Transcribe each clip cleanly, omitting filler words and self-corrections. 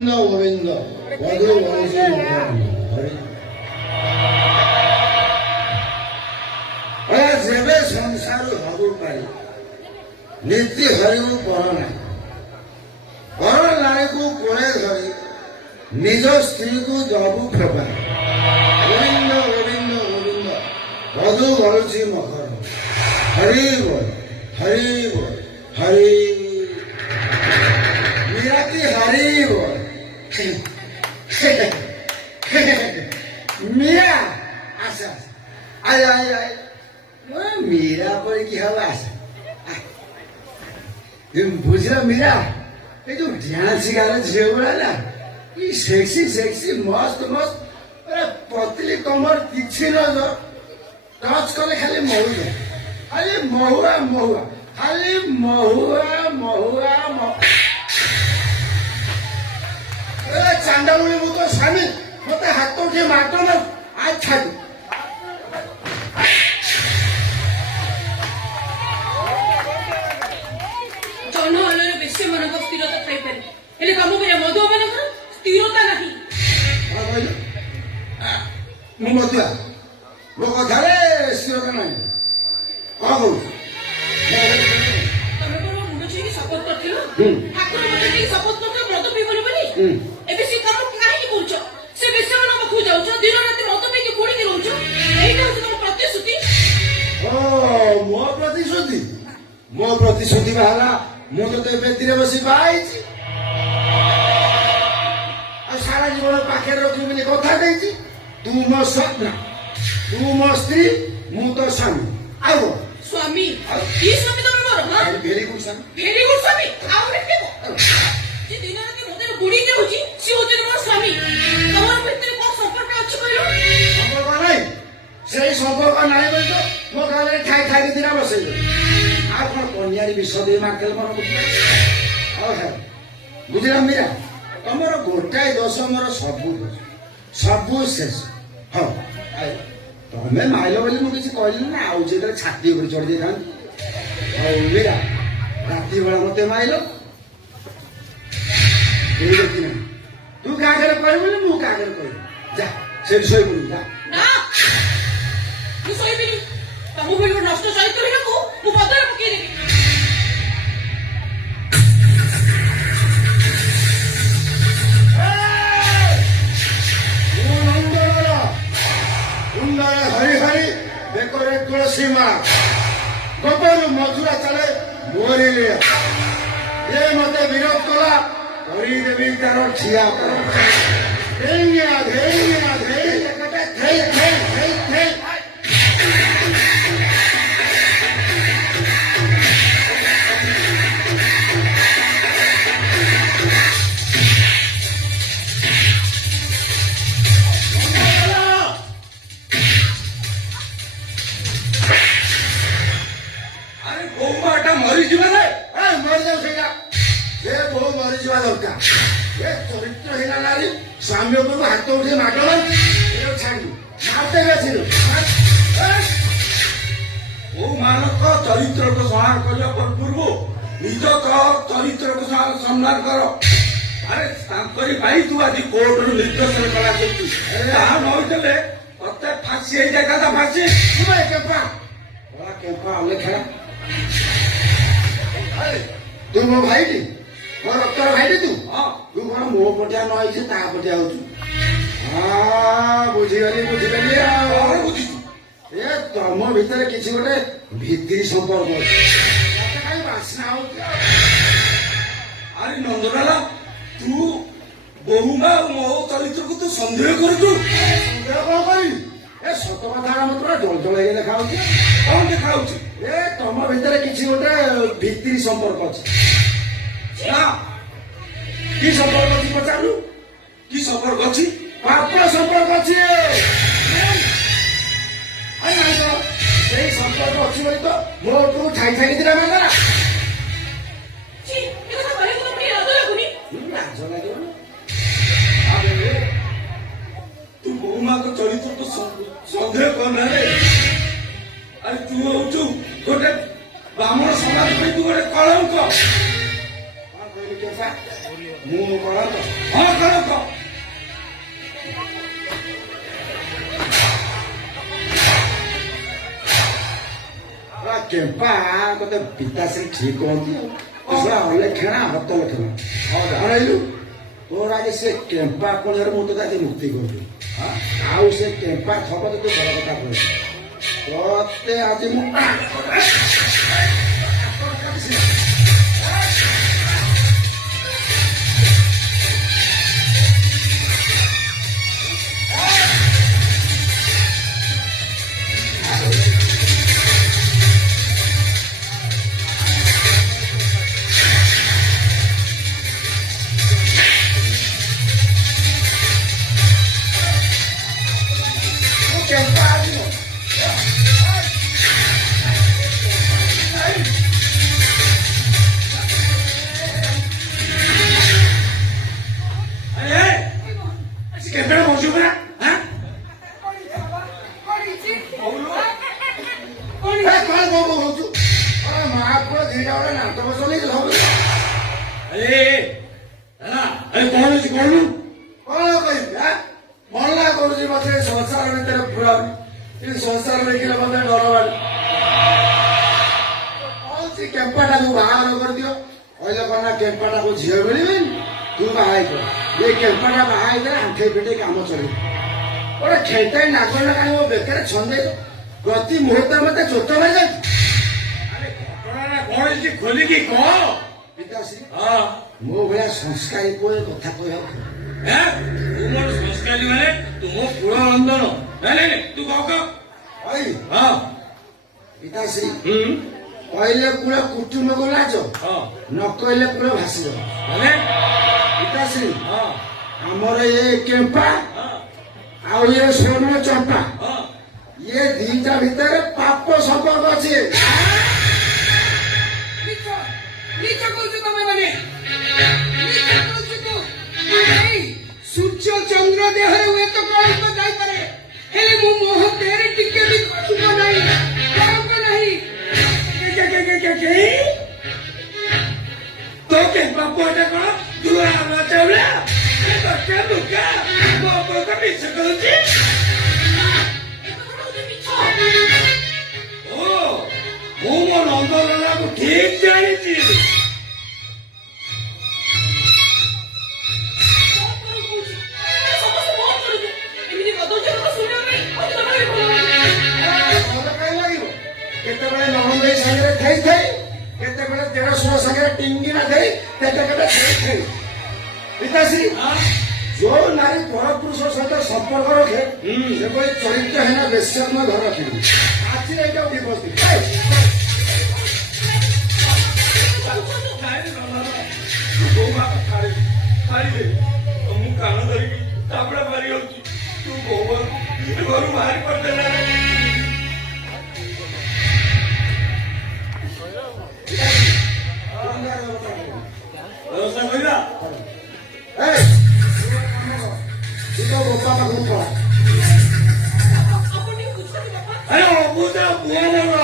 गोविंद वधु वंशी जेबे संसार हबु पारि नीति हरिबु पर ना पर नारी को कोणे धरी निज स्त्री को दबु फेपा गोविंद गोविंद गोविंद वधु वंशी मकर हरि बोल हरि बोल हरि मीरा की हरि बोल मीरा आशा आय आय आय मीरा पर की हवा आशा बुझला मीरा ये जो डांस गाना झियो गुड़ा ना ये सेक्सी सेक्सी मस्त मस्त अरे पतली कमर किछि न जो टच कले खाली महुआ खाली महुआ महुआ खाली महुआ महुआ चांडामुळी मु तो स्वामी मते हात उठे मारतो ना आज छाडी जनहलर बेसी मन स्थिरता थाई पारे हेले काम करे मधु मानकर स्थिरता नाही मु मधुआ मो कथारे स्थिरता नाही का कहू तमे कोन मुंड छी शपथ करथिलो ठाकुर मते की शपथ करथिलो मधु पीबल बनी एबे से काम काहे की करछ से बेसी मन मखु जाउछ दिन रात मधु पी के पुडी के रहउछ एइटा होछ तम प्रतिश्रुति मो प्रतिश्रुति बाला मु तो बेतीरे बसी बाइछि आ सारा जीवन पाखे रखी बोली कथा देछि तू मो स्वप्न तू मो स्त्री मु तो स्वामी आओ स्वामी ई स्वामी तमे मोर हां भेरी गुड स्वामी आउ रे केबो जे दिन रात मते बुडी के होछि से होछि मोर स्वामी तमर भितर कोन संपर्क अछि कहलो संपर्क नाही सेई संपर्क नाही बोल तो मो गाले ठाई ठाई दिना बसै आ कोन कन्यारी विष दे मार्केल मन बुझला मीरा तमर गोटाए दोष मोर सबु शेष हाँ तमें माइल बोली मुझे किसी कहली ना आउ जे छाती उपर चढ़ दे था मीरा राति बेला मत माइल तू क्या कहबू मु क्या कह जा से शोई पड़ू जा ना मु सोइबिनी तमु भलो नष्ट चरित्र हिनको मु बदर पके देबी हरि हरि बेकर तुलसी माँ गोबर मथुरा चले मोरी ये मते विरोध कला हरि देवी तार ठिया धेंगिया धेंगिया धेंगिया कटे थे थे थे थे चरित्रहीन नारी स्वामी को हाथ उठे माग छाड़ी मारते मानक चरित्र को संहार करने पूर्व निज चरित्र को सम्मान कर अरे भाई तू आज कोर्ट निर्देश कला नईले मत फांसी देखा फांसी केपा केपा खेला तू मो भाई टी मो रक्तर भाई तू हाँ तू कौन मो पटिया नई ता पटिया हो बुझीगली बुझीगली ए तम भितर किसी गोटे भित्री संपर्क बासना हो अरे नंदलाला तू बहुमा मो चरित्र को तू सन्देह कर तू सन्देह कौन करी ए सत कथा मतलब डल डल देखा कौन देखा ए तम भितर किसी गोटे भित्री संपर्क अच्छे कि संपर्क अच्छी पचारू कि संपर्क अच्छी पाप संपर्क अच्छी संपर्क अच्छी बोली तो मो तू ठाई ठाई दिला मांगरा तू बहुमा को चरित्र तो सन्देह करना अरे तू हूँ गोटे ब्राह्मण समाज तू गोटे कलंक मु कलंक हाँ କେମ୍ପା ତତେ ପିତାଶ୍ରୀ ଠିକ କହନ୍ତି ଅଲେଖେଣା ହତ ଲେଖେଣା ଜାଣିଲୁ ତୋର ଆଜି ସେ କେମ୍ପା କୋଣରେ ମୁଁ ତୋତେ ଆଜି ମୁକ୍ତି କରିବି ଆଉ ସେ କେମ୍ପା ଥବ ତତେ ଭଲ କଥା କହିବି ତତେ ଆଜି ମୁଁ କେମ୍ପା ଆଜି କେବେ ବସୁ ପରା କଣ କହୁଛୁ ମା ପୁଅ ଦିଟା ବେଳେ ନାଟ ବସନି ସବୁ କଣ ଅଛି କହୁନୁ କଣ କହିବି ମନା କରୁଛି ମତେ ସଂସାର ଭିତରେ ପୁରାବି ଏ ସଂସାର ଦେଖିଲେ ମତେ ଡର ମାଡେ କୌଣସି କେମ୍ପାଟାକୁ ବାହାଘର କରିଦିଅ କହିଲେ କଣ ନା କେମ୍ପାଟାକୁ ଝିଅ ମିଳିବେନି ତୁ ବାହା ହେଇକର ଏ କେମ୍ପାଟା ବାହା ହେଇଥିଲେ ଆଣ୍ଠେଇ ପିଠେଇ କାମ ଚଳିବ ଗୋଟେ ଖେଣ୍ଟାଇ ନାଗର କାହିଁ ମୋ ବେକରେ ଛନ୍ଦେଇ ପ୍ରତି ମୁହୂର୍ତ୍ତରେ ମତେ ଚୋଟ ମାରିଯାଉଛି ଘଟଣା କଣ ହେଇଛି ଖୋଲିକି କହ ପିତାଶ୍ରୀ ହଁ ମୋ ଭଳିଆ ସଂସ୍କାରୀ ପୁଅ କଥା କହିବାକୁ ତୁ ମୋର ସଂସ୍କାରୀ ମାନେ ତୁ ମୋ ପୁର ନନ୍ଦନ ନାଇଁ ତୁ କହ କହିବି ହଁ ପିତାଶ୍ରୀ ହୁଁ କହିଲେ କୂଳ କୁଟୁମ୍ବକୁ ଲାଜ ହଁ ନ କହିଲେ କୂଳ ଭାସିବ ମାନେ ପିତାଶ୍ରୀ ହଁ ଆମର ଏ କେମ୍ପା ହଁ ଆଉ ଇଏ ସ୍ୱର୍ଣ୍ଣ ଚମ୍ପା ହଁ ଇଏ ଦିଟା ଭିତରେ ପାପ ସମ୍ପର୍କ ଅଛି ମିଛ କହୁଛୁ ତମେ ମାନେ ମିଛ କହୁଛୁ ତୁ ନାଇଁ ସୂର୍ଯ୍ୟ ଚନ୍ଦ୍ର ଦେହରେ ହୁଏତ କଳଙ୍କ ଯାଇପାରେ ହେଲେ ମୋ ମୁହ ଦେହରେ ଟିକେ ବି କଳଙ୍କ ନାହିଁ କଳଙ୍କ ନାହିଁ तो के बापुआटा कଣ ତୁ ଆମ ଚାଉଳା ଦରକାର ଲୁକା ମୋ ଉପରେ ତ ମିଛ କହୁଛି ଓ ମୁଁ ମୋ ନନ୍ଦନଲାକୁ ଠିକ ଜାଣିଛି ଭଲ କାହିଁ ଲାଗିବ କେତେବେଳେ ନଣନ୍ଦେଇ ସାଙ୍ଗରେ ଥେଇ ଥେଇ କେତେବେଳେ ଦେଢ଼ଶୁର ସାଙ୍ଗରେ ଟିଙ୍ଗିନା ଦେଇ କେତେବେଳେ ଥେଇ ଥେଇ ପିତାଶ୍ରୀ ଯୋଉ ନାରୀ ପରପୁରୁଷ ସହିତ ସମ୍ପର୍କ ରଖେ ସେଭଳି ଚରିତ୍ରହୀନ ବେଶ୍ୟାତ୍ମ ଘର ରଖିବି ଆଜିରେ ଏଇଟା ବିପସ୍ତି ମୁଁ କାନ ଧରିକି ତାପଡ଼ା ମାରି ଯାଉଛି ତୁ ଘରୁ ବାହାରି କରିଦେଲା ବ୍ୟବସ୍ଥା କରିବା ବୋପା ପାଖକୁ ପଳା ଆରେ ଅବୁଧା ପୁଅ ମୋର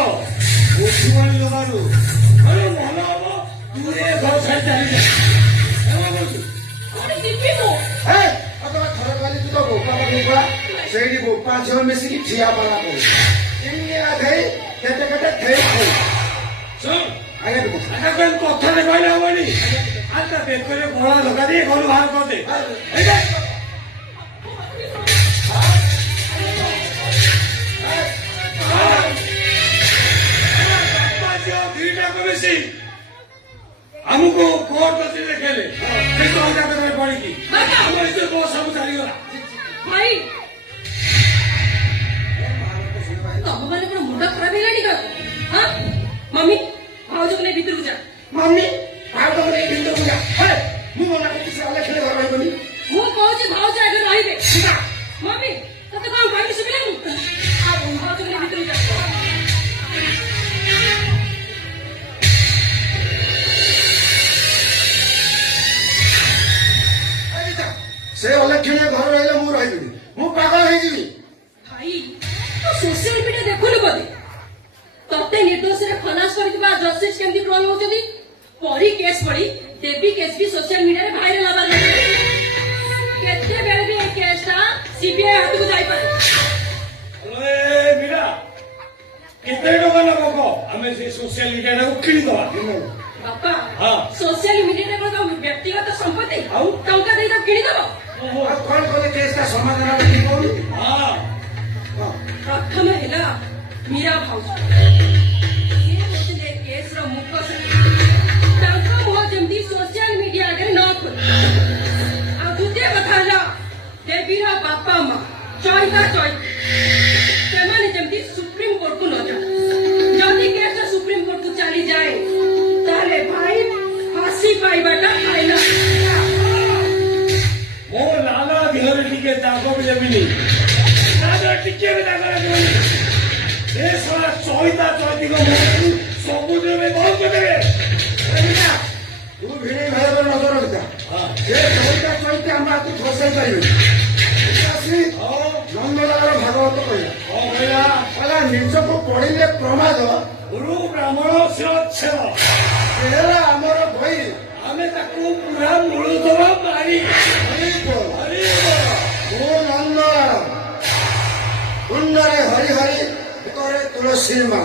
ବୁଝିବଣି ଜମାରୁ ଆରେ ଭଲ ହବ ତୁ ଏ ଘର ଛାଡ଼ି ଚାଲିଯା ଥରେ କାଲି ତୁ ତ ବୋପା ପାଖକୁ ପଳା ସେଇଠି ବୋପା ଝିଅ ମିଶିକି ଠିଆ ପାଲା ପଡୁ ଟିଙ୍ଗିନା ଦେଇ କେତେ କେତେ ଥେଇ ଥେଇ ଶୁଣ ଆଜ୍ଞା କଥାରେ କହିଲେ ହବନି ଆଉ ତା ବେକରେ ବଳ ଲଗା ଦେଇ ଘରୁ ବାହାର କରିଦେ ଦିଟାକୁ ମିଶି ଆମକୁ କୋର୍ଟ କଚେରୀ ଦେଖେଇଲେ ସେ ଟଙ୍କା କଥା ପଡିକି ଆମର ସେ ବସ୍ ସବୁ ଚାଲିଗଲା ଭାଇ ତମ ମାନେ କଣ ମୁଣ୍ଡ ଖରାପ ହେଇଲାଣି କଣ ହଁ ମମ୍ମି ଭାଉଜକୁ ନେଇ ଭିତରକୁ ଯା ମମ୍ମି ଆଉ ତମେ ନେଇ ଭିତରକୁ ଯା ମୁଁ ମନା କରୁଛି ସେ ଅଲେଖିଲେ ଘର ରହିବନି ମୁଁ କହୁଛି ଭାଉଜ ଏବେ ରହିବେ ମମ୍ମି ତତେ କଣ କହିବି ଶୁଭିଲାନି ଭାଉଜକୁ ନେଇ ଭିତରକୁ ଯା ସେ ଅଲେଖିଲେ ଘର ରହିଲେ ମୁଁ ରହିବିନି ମୁଁ ପାଗଳ ହେଇଯିବି ଭାଇ ତୁ ସୋସିଆଲ ମିଡିଆ ଦେଖୁନୁ ବୋଧେ ତତେ ନିର୍ଦ୍ଦୋଷରେ ଖଲାସ କରିଥିବା ଜଷ୍ଟିସ କେମିତି ଟ୍ରୋଲ ହଉଛନ୍ତି ପଢି କେସ୍ ପଢି ଦେବୀ କେସ୍ ବି ସୋସିଆଲ ମିଡିଆରେ ଭାଇରାଲ ହବାର ଲାଗିଲାଣି କେତେବେଳେ ବି ଏ କେସ୍ ଟା ସିବିଆଇ ହାତକୁ ଯାଇପାରେ ମୀରା କେତେ କେତେ ଟଙ୍କା ନବ କହ ଆମେ ସେ ସୋସିଆଲ ମିଡିଆଟାକୁ କିଣିଦବା। ବାପା ହଁ। ସୋସିଆଲ ମିଡିଆରେ କଣ ତମ ବ୍ୟକ୍ତିଗତ ସମ୍ପତ୍ତି ଆଉ? ଟଙ୍କା ଦେଇ ତାକୁ କିଣିଦବ। ଓହୋ। ଆଉ କଣ କଲେ କେସଟା ସମାଧାନ ହବ ଠିକ କହୁନୁ? ହଁ ପ୍ରଥମ ହେଲା ମୀରା ଭାଉଜ। ସିଏ ହଉଥିଲେ କେସର ମୁଖ। ତାଙ୍କ ମୁହଁ ଯେମିତି ସୋସିଆଲ ମିଡିଆ ଆଗରେ ନ ଖୋଲେ। ଆଉ ଦ୍ୱିତୀୟ କଥା ହେଲା ଦେବୀର ବାପା ମା ଚୈତା ସେମାନେ ଯେମିତି ସୁପ୍ରିମକୋର୍ଟକୁ ନ ଯାଅ। ଯଦି କେସଟା ସୁପ୍ରିମକୋର୍ଟକୁ ଚାଲିଯାଏ ତାହେଲେ ଭାଇ ଫାଶୀ ପାଇବାଟା ଫାଇନାଲ। ମୋ ଲାଲା ଦେହରେ ଟିକେ ଦାଗ ବି ଦେବିନି, ତା ଦେହରେ ଟିକେ ବି ଦାଗ ଲାଗିବନି। ଏ ଶଳା ଚୈତିକ ମୁହଁକୁ ସବୁଦିନ ପାଇଁ ବନ୍ଦ କରିଦେବେ। ତୁ ଭିଣେଇ ଭାଇ ଉପରେ ନଜର ରଖିଥା। ହଁ। ସେ ଚୈତା ଆମ ହାତକୁ ଫସାଇ ପାରିବେନି। ନନ୍ଦଲାର ଭାଗବତ କହିଲା କଣ କହିଲା? କହିଲା ନିଜକୁ ପଢିଲେ ପ୍ରମାଦ ଗୁରୁ ବ୍ରାହ୍ମଣ ଶିରଚ୍ଛେଦ। ସେ ହେଲା ଆମର ବହି। ଆମେ ତାକୁ ପୁରା ମୂଳଦୁଆ ମାରି ଓ ନନ୍ଦଲାର କୁଣ୍ଡରେ ହରି ହରି ଭିତରେ ତୁଳସୀ ମା।